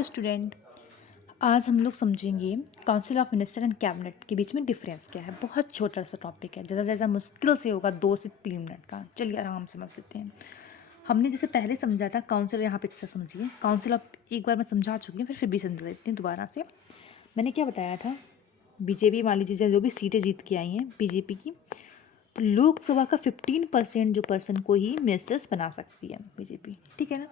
Hello student. आज हम लोग समझेंगे council of minister and cabinet के बीच में डिफरेंस क्या है। बहुत छोटा सा टॉपिक है, ज़्यादा से ज़्यादा मुश्किल से होगा 2 से 3 मिनट का। चलिए आराम से समझ लेते हैं। हमने जैसे पहले समझा था काउंसिल, यहाँ पे से समझिए काउंसिल ऑफ, एक बार मैं समझा चुकी हूँ, फिर भी समझा देती हूँ दोबारा से। मैंने क्या बताया था, बीजेपी मान लीजिए जो भी सीटें जीत के आई हैं बीजेपी की, तो लोकसभा का 15% जो पर्सन को ही मिनिस्टर्स बना सकती है बीजेपी, ठीक है ना।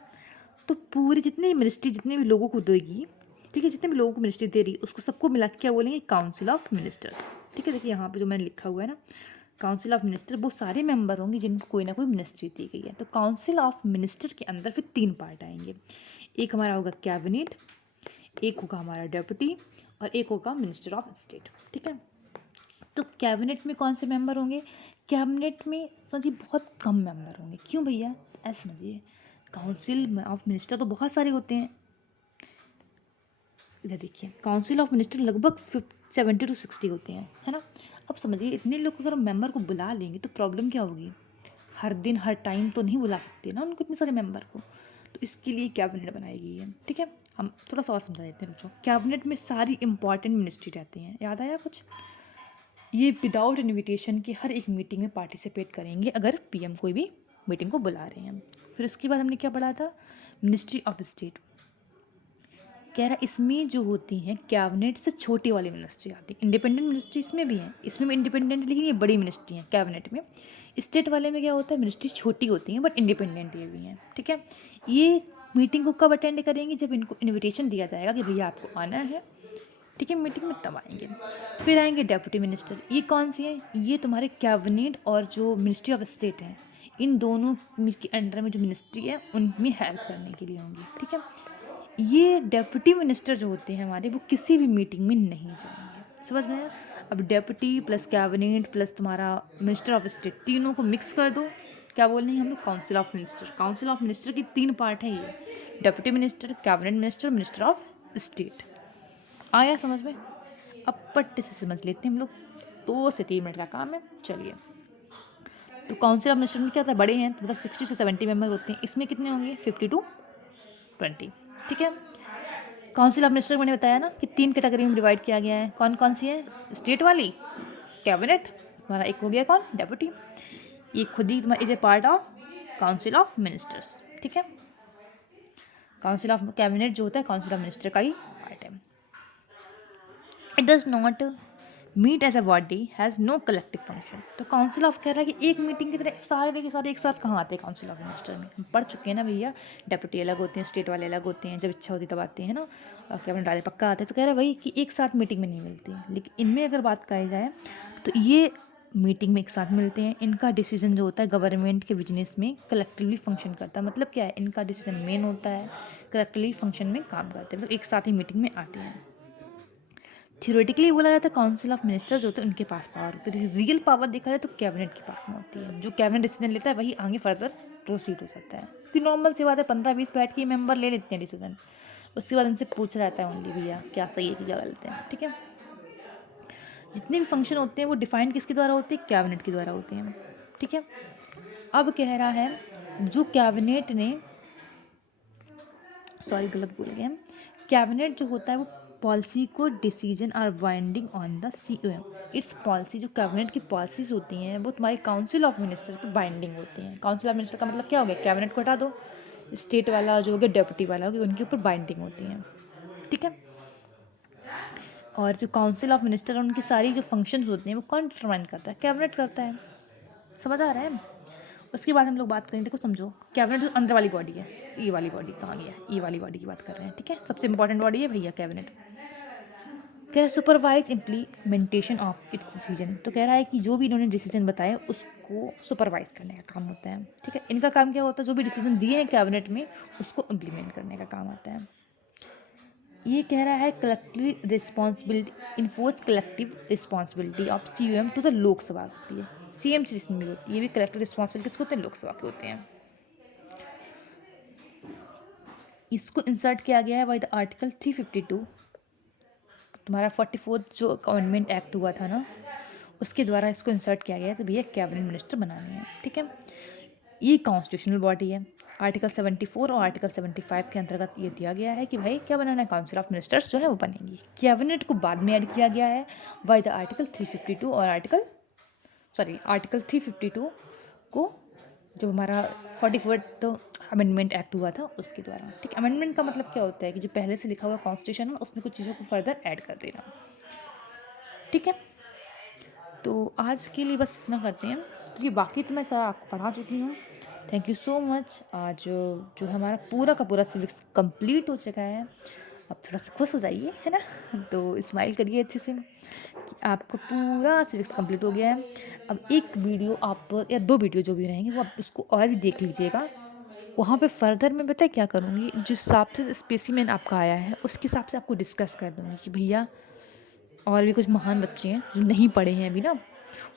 तो पूरी जितनी मिनिस्ट्री जितने भी लोगों को देगी, ठीक है, जितने भी लोगों को मिनिस्ट्री दे रही है उसको सबको मिला के क्या बोलेंगे, काउंसिल ऑफ मिनिस्टर्स। ठीक है, देखिए यहाँ पे जो मैंने लिखा हुआ है ना, काउंसिल ऑफ मिनिस्टर, वो सारे मेंबर होंगे जिनको कोई ना कोई मिनिस्ट्री दी गई है। तो काउंसिल ऑफ मिनिस्टर के अंदर फिर 3 पार्ट आएंगे। एक हमारा होगा कैबिनेट, एक होगा हमारा डेप्यूटी, और एक होगा मिनिस्टर ऑफ स्टेट। ठीक है, तो कैबिनेट में कौन से मेंबर होंगे? कैबिनेट में समझिए बहुत कम मेंबर होंगे। क्यों भैया? ऐसे समझिए, काउंसिल ऑफ मिनिस्टर तो बहुत सारे होते हैं। इधर देखिए, काउंसिल ऑफ मिनिस्टर लगभग 70 to 60 होते हैं, है ना। अब समझिए, इतने लोग अगर मेंबर को बुला लेंगे तो प्रॉब्लम क्या होगी? हर दिन हर टाइम तो नहीं बुला सकते ना उनको, इतने सारे मेंबर को। तो इसके लिए कैबिनेट बनाई गई है। ठीक है, हम थोड़ा सा और समझा देते हैं बच्चों। कैबिनेट में सारी इंपॉर्टेंट मिनिस्ट्री रहती हैं। याद आया कुछ? ये विदाउट इनविटेशन की हर एक मीटिंग में पार्टिसिपेट करेंगे अगर पीएम कोई भी मीटिंग को बुला रहे हैं। फिर उसके बाद हमने क्या पढ़ा था, मिनिस्ट्री ऑफ स्टेट। कह रहा इसमें जो होती हैं कैबिनेट से छोटी वाली मिनिस्ट्री आती है। इंडिपेंडेंट मिनिस्ट्री इसमें भी हैं, इसमें भी इंडिपेंडेंट, लेकिन ये बड़ी मिनिस्ट्री हैं कैबिनेट में। स्टेट वाले में क्या होता है, मिनिस्ट्री छोटी होती हैं बट इंडिपेंडेंट ये भी हैं। ठीक है, ये मीटिंग को कब अटेंड करेंगे? जब इनको इन्विटेशन दिया जाएगा कि भैया आपको आना है, ठीक है, मीटिंग में, तब आएंगे। फिर आएंगे डेप्यूटी मिनिस्टर। ये कौन सी है? ये तुम्हारे कैबिनेट और जो मिनिस्ट्री ऑफ स्टेट है, इन दोनों के अंडर में जो मिनिस्ट्री है उनमें हेल्प करने के लिए होंगी। ठीक है, ये डेप्यूटी मिनिस्टर जो होते हैं हमारे, वो किसी भी मीटिंग में नहीं जाएंगे। समझ में आया? अब डेप्यूटी प्लस कैबिनेट प्लस तुम्हारा मिनिस्टर ऑफ स्टेट, तीनों को मिक्स कर दो, क्या बोल रहे हैं हम लोग, council of minister. Council of minister की 3 पार्ट हैं ये, deputy minister, cabinet minister, minister of state. आया समझ में? अब पट्टे से समझ लेते हैं हम लोग, 2 से 3 मिनट का काम है। चलिए, तो काउंसिल ऑफ मिनिस्टर में क्या होता है, बड़े हैं तो मतलब 60 से 70 मेंबर होते हैं। इसमें कितने होंगे, 50 to 20। ठीक है, काउंसिल ऑफ मिनिस्टर मैंने बताया ना कि 3 कैटेगरी में डिवाइड किया गया है। कौन कौन सी है? स्टेट वाली, कैबिनेट, तुम्हारा एक हो गया कौन, डेप्यूटी। ये खुद ही तुम्हारा is a part of council of ministers. ठीक है, काउंसिल ऑफ कैबिनेट जो होता है काउंसिल ऑफ मिनिस्टर का ही पार्ट है। It does not meet as a body, has no collective function. तो काउंसिल ऑफ कह रहा है कि एक मीटिंग की तरह सारे के सारे एक साथ कहाँ आते हैं काउंसिल ऑफ मिनिस्टर में? हम पढ़ चुके हैं ना भैया, डेप्यूटी अलग होते हैं, स्टेट वाले अलग होते हैं, जब इच्छा होती तब आते हैं ना, और कैबिनेट वाले पक्का आते हैं। तो कह रहा है वही कि एक साथ मीटिंग में नहीं मिलती है, लेकिन इनमें अगर बात कही जाए तो ये मीटिंग में एक साथ मिलते हैं। इनका डिसीजन जो होता है गवर्नमेंट के बिजनेस में कलेक्टिवली फंक्शन करता है। मतलब क्या है, इनका डिसीजन मेन होता है, कलेक्टिवली फंक्शन में काम करते हैं, मतलब एक साथ ही मीटिंग में आते हैं। थियोरेटिकली बोला जाता है काउंसिल ऑफ मिनिस्टर्स होते हैं उनके पास पावर होती है। रियल पावर देखा जाए तो कैबिनेट के पास में होती है। जो कैबिनेट डिसीजन लेता है वही आगे फर्दर प्रोसीड हो सकता है, क्योंकि नॉर्मल सी बात है, 15-20 बैठ के मेंबर ले लेते हैं डिसीजन। उसके बाद इनसे पूछा जाता है ओनली भैया क्या सही है कि क्या गलत है। ठीक है, जितने भी फंक्शन होते हैं वो डिफाइंड किसके द्वारा होते हैं, कैबिनेट के द्वारा होते हैं। ठीक है, अब कह रहा है जो कैबिनेट ने, सॉरी गलत बोल गए हम, कैबिनेट जो होता है वो पॉलिसी को decision are binding on the COM. Its policy, जो कैबिनेट की पॉलिसीज होती हैं वो तुम्हारी काउंसिल ऑफ मिनिस्टर पर बाइंडिंग होती हैं। काउंसिल ऑफ मिनिस्टर का मतलब क्या हो गया, कैबिनेट को हटा दो, स्टेट वाला जो हो गया डेप्यूटी वाला हो गया, उनके ऊपर बाइंडिंग होती हैं। ठीक है, और जो काउंसिल ऑफ मिनिस्टर है उनकी सारी जो फंक्शंस होते हैं वो कौन डिटरमाइन करता है, कैबिनेट करता है। समझ आ रहा है? उसके बाद हम लोग बात करें, देखो समझो, कैबिनेट जो अंदर वाली बॉडी है, ये वाली बॉडी कहाँ गया, ये वाली बॉडी की बात कर रहे हैं। ठीक है, सबसे इंपॉर्टेंट बॉडी है भैया कैबिनेट। कह रहा है supervise implementation of its decision. तो कह रहा है कि जो भी इन्होंने डिसीजन बताए उसको सुपरवाइज करने का काम होता है। ठीक है, इनका काम क्या होता है, जो भी डिसीजन दिए हैं कैबिनेट में उसको इम्प्लीमेंट करने का काम आता है। ये कह रहा है collective responsibility, enforce collective responsibility of CM to the Lok Sabha होती है। सीएम से जिसमें भी होती है, ये भी कलेक्टिव रिस्पॉन्सिबिलिटी किसको होते हैं, लोकसभा के होते हैं। इसको इंसर्ट किया गया है बाय द आर्टिकल 352, तुम्हारा 44 जो अमेंडमेंट एक्ट हुआ था ना, उसके द्वारा इसको इंसर्ट किया गया है। तो भैया कैबिनेट मिनिस्टर बनाने हैं। ठीक है, ये कॉन्स्टिट्यूशनल बॉडी है। आर्टिकल 74 और आर्टिकल 75 के अंतर्गत ये दिया गया है कि भाई क्या बनाना है, काउंसिल ऑफ मिनिस्टर्स जो है वो बनेंगी। कैबिनेट को बाद में ऐड किया गया है बाय द आर्टिकल 352 और आर्टिकल 352 को, जो हमारा 44th अमेंडमेंट एक्ट हुआ था उसके द्वारा। ठीक, अमेंडमेंट का मतलब क्या होता है कि जो पहले से लिखा हुआ कॉन्स्टिट्यूशन है उसमें कुछ चीज़ों को फर्दर ऐड कर देना। ठीक है, तो आज के लिए बस इतना करते हैं, क्योंकि बाकी तो मैं सारा आपको पढ़ा चुकी हूँ। Thank you so much. आज जो है हमारा पूरा का पूरा सिविक्स कंप्लीट हो चुका है। अब थोड़ा सा खुश हो जाइए, है ना, तो स्माइल करिए अच्छे से कि आपका पूरा सिविक्स कंप्लीट हो गया है। अब एक वीडियो आप या 2 वीडियो जो भी रहेंगे वो आप उसको और भी देख लीजिएगा। वहाँ पे फर्दर मैं पता है क्या करूँगी, जिस हिसाब से स्पेसिमेन आपका आया है उसके हिसाब से आपको डिस्कस कर दूँगी कि भैया और भी कुछ महान बच्चे हैं जो नहीं पढ़े हैं अभी ना,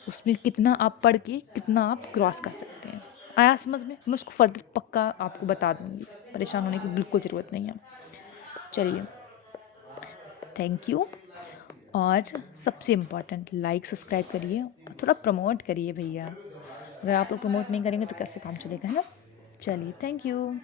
उसमें कितना आप पढ़ के कितना आप क्रॉस कर सकते हैं। आया समझ में? मैं उसको फर्दर पक्का आपको बता दूँगी, परेशान होने की बिल्कुल ज़रूरत नहीं है। चलिए, थैंक यू। और सबसे इम्पोर्टेंट, लाइक सब्सक्राइब करिए, थोड़ा प्रमोट करिए भैया। अगर आप लोग प्रमोट नहीं करेंगे तो कैसे काम चलेगा, है ना? चलिए, थैंक यू।